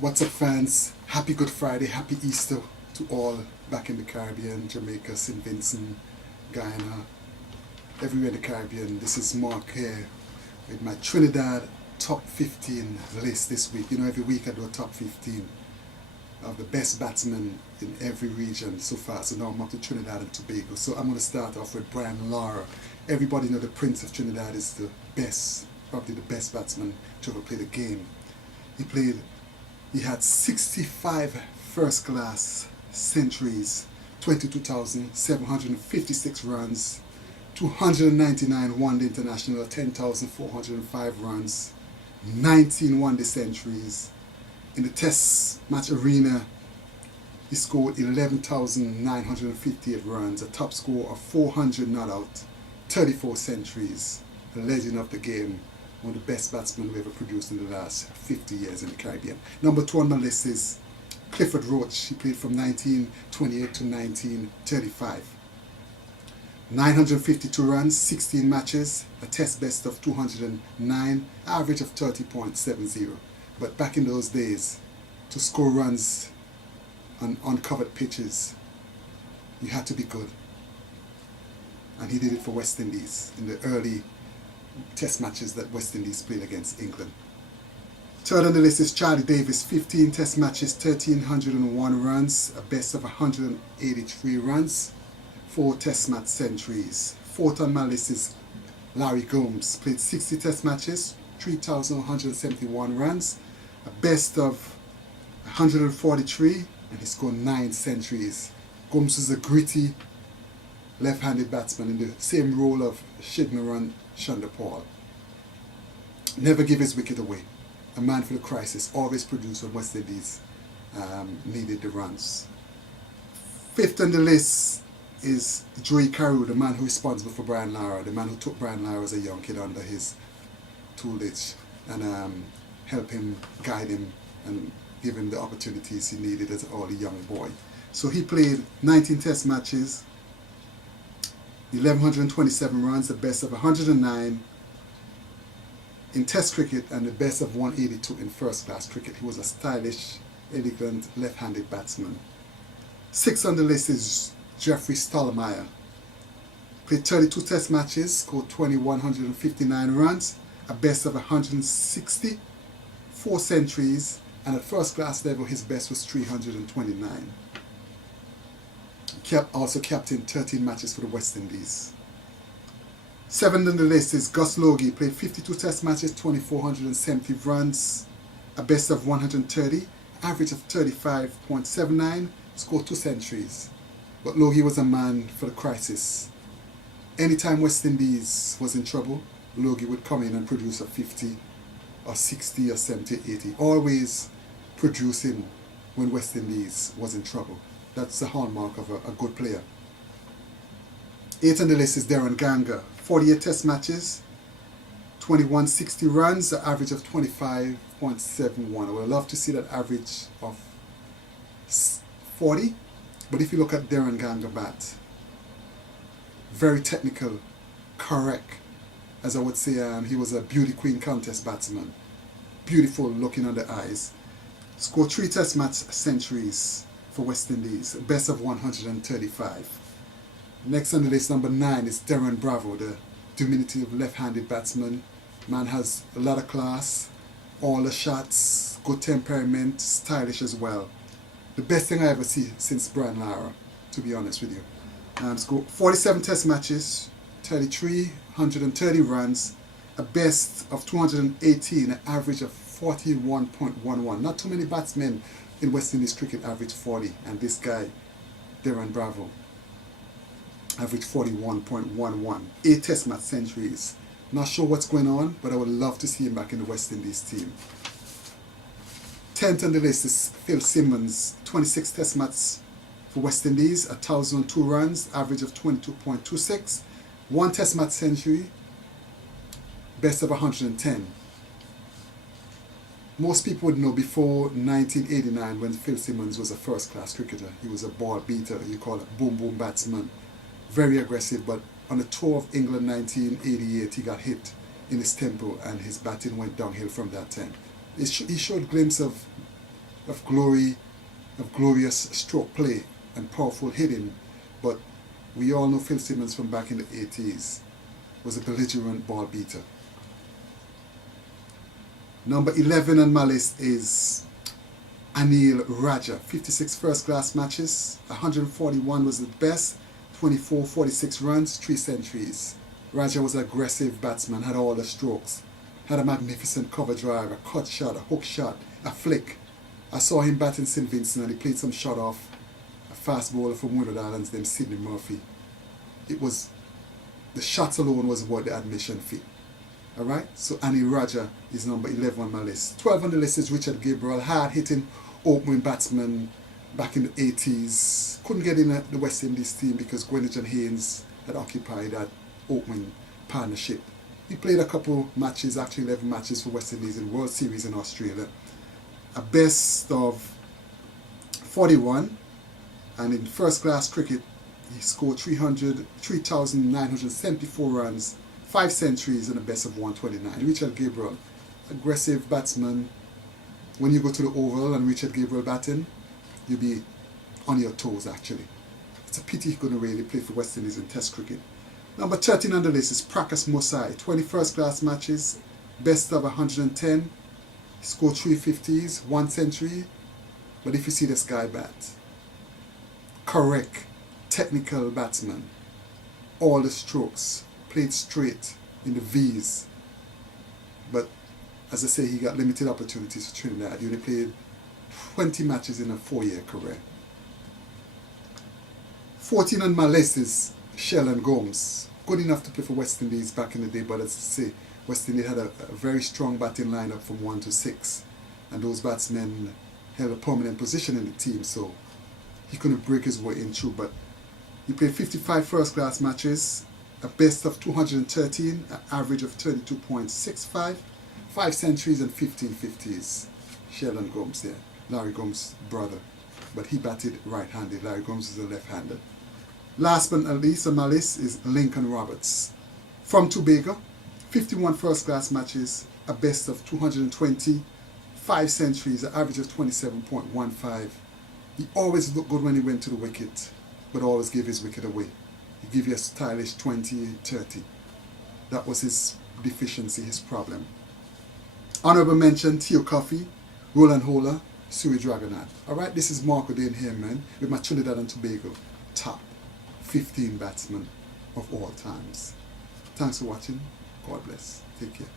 What's up, fans? Happy Good Friday, happy Easter to all back in the Caribbean, Jamaica, St. Vincent, Guyana, everywhere in the Caribbean. This is Mark here with my Trinidad top 15 list this week. You know, every week I do a top 15 of the best batsmen in every region so far. So now I'm up to Trinidad and Tobago. So I'm going to start off with Brian Lara. Everybody know the Prince of Trinidad is the best, probably the best batsman to ever play the game. He had 65 first-class centuries, 22,756 runs, 299 one-day international, 10,405 runs, 19 one-day centuries. In the Test match arena, he scored 11,958 runs, a top score of 400 not out, 34 centuries, a legend of the game. One of the best batsmen we ever produced in the last 50 years in the Caribbean. Number 2 on my list is Clifford Roach. He played from 1928 to 1935. 952 runs, 16 matches, a test best of 209, average of 30.70. But back in those days, to score runs on uncovered pitches, you had to be good. And he did it for West Indies in the early test matches that West Indies played against England. Third on the list is Charlie Davis, 15 test matches, 1,301 runs, a best of 183 runs, 4 test match centuries. Fourth on my list is Larry Gomes, played 60 test matches, 3,171 runs, a best of 143, and he scored 9 centuries. Gomes is a gritty left-handed batsman in the same role of Shidmaran Chanderpaul. Never give his wicket away. A man for the crisis, always produced when West Indies needed the runs. Fifth on the list is Joey Carew, the man who is responsible for Brian Lara, the man who took Brian Lara as a young kid under his tutelage and helped him, guide him, and give him the opportunities he needed as an early young boy. So he played 19 test matches, 1,127 runs, the best of 109 in Test cricket and the best of 182 in first-class cricket. He was a stylish, elegant, left-handed batsman. Sixth on the list is Jeffrey Stollmeyer. Played 32 Test matches, scored 2,159 runs, a best of 160, 4 centuries, and at first-class level his best was 329. Also captained 13 matches for the West Indies. Seventh on the list is Gus Logie. Played 52 test matches, 2,470 runs, a best of 130, average of 35.79, scored 2 centuries. But Logie was a man for the crisis. Anytime West Indies was in trouble, Logie would come in and produce a 50 or 60 or 70, 80. Always producing when West Indies was in trouble. That's the hallmark of a good player. 8th on the list is Darren Ganga. 48 test matches, 2,160 runs, an average of 25.71. I would love to see that average of 40. But if you look at Darren Ganga bat, very technical, correct. As I would say, he was a beauty queen contest batsman. Beautiful looking on the eyes. Scored 3 test match centuries for West Indies, best of 135. Next on the list, number 9, is Darren Bravo, the diminutive left-handed batsman. Man has a lot of class, all the shots, good temperament, stylish as well. The best thing I ever see since Brian Lara, to be honest with you. Scored 47 test matches, 3,130 runs, a best of 218, an average of 41.11. Not too many batsmen in West Indies cricket average 40, and this guy, Darren Bravo, average 41.11. 8 test match centuries. Not sure what's going on, but I would love to see him back in the West Indies team. 10th on the list is Phil Simmons. 26 test matches for West Indies, 1,002 runs, average of 22.26. 1 test match century, best of 110. Most people would know before 1989 when Phil Simmons was a first-class cricketer. He was a ball beater, you call it boom boom batsman. Very aggressive, but on the tour of England 1988 he got hit in his tempo and his batting went downhill from that time. He showed glimpse of of glory, of glorious stroke play and powerful hitting, but we all know Phil Simmons from back in the 80s was a belligerent ball beater. Number 11 on my list is Anil Raja. 56 first-class matches, 141 was the best, 24, 46 runs, 3 centuries. Raja was an aggressive batsman, had all the strokes, had a magnificent cover drive, a cut shot, a hook shot, a flick. I saw him bat in St. Vincent and he played some shot off a fast bowler from Windward Islands named Sidney Murphy. The shots alone was worth the admission fee. Alright, so Anil Raja is number 11 on my list. 12 on the list is Richard Gabriel, hard-hitting opening batsman back in the 80s. Couldn't get in the West Indies team because Gwendolen Haynes had occupied that opening partnership. He played a couple matches, actually 11 matches for West Indies in World Series in Australia. A best of 41, and in first-class cricket, he scored 3,974 runs, 5 centuries, and a best of 129. Richard Gabriel, aggressive batsman. When you go to the Oval and Richard Gabriel batting, you'll be on your toes actually. It's a pity he couldn't really play for West Indies in Test cricket. Number 13 on the list is Prakash Mosai. 20 first-class matches, best of 110. He scored 350s, 1 century. But if you see this guy bat, correct, technical batsman, all the strokes, played straight in the V's. But as I say, he got limited opportunities for Trinidad. He only played 20 matches in a 4-year career. 14 on my list is Sheldon Gomes. Good enough to play for West Indies back in the day, but as I say, West Indies had a very strong batting lineup from 1 to 6. And those batsmen held a permanent position in the team, so he couldn't break his way in through. But he played 55 first-class matches, a best of 213, an average of 32.65, 5 centuries and 15 50s. Sheldon Gomes there, Larry Gomes' brother. But he batted right-handed. Larry Gomes is a left-hander. Last but not least on my list is Lincoln Roberts. From Tobago, 51 first-class matches, a best of 220, 5 centuries, an average of 27.15. He always looked good when he went to the wicket, but always gave his wicket away. He gave you a stylish 20-30. That was his deficiency, his problem. Honorable mention, Theo Coffey, Roland Holler, Suey Dragonad. Alright, this is Marco Dane here, man, with my Trinidad and Tobago top 15 batsmen of all times. Thanks for watching. God bless. Take care.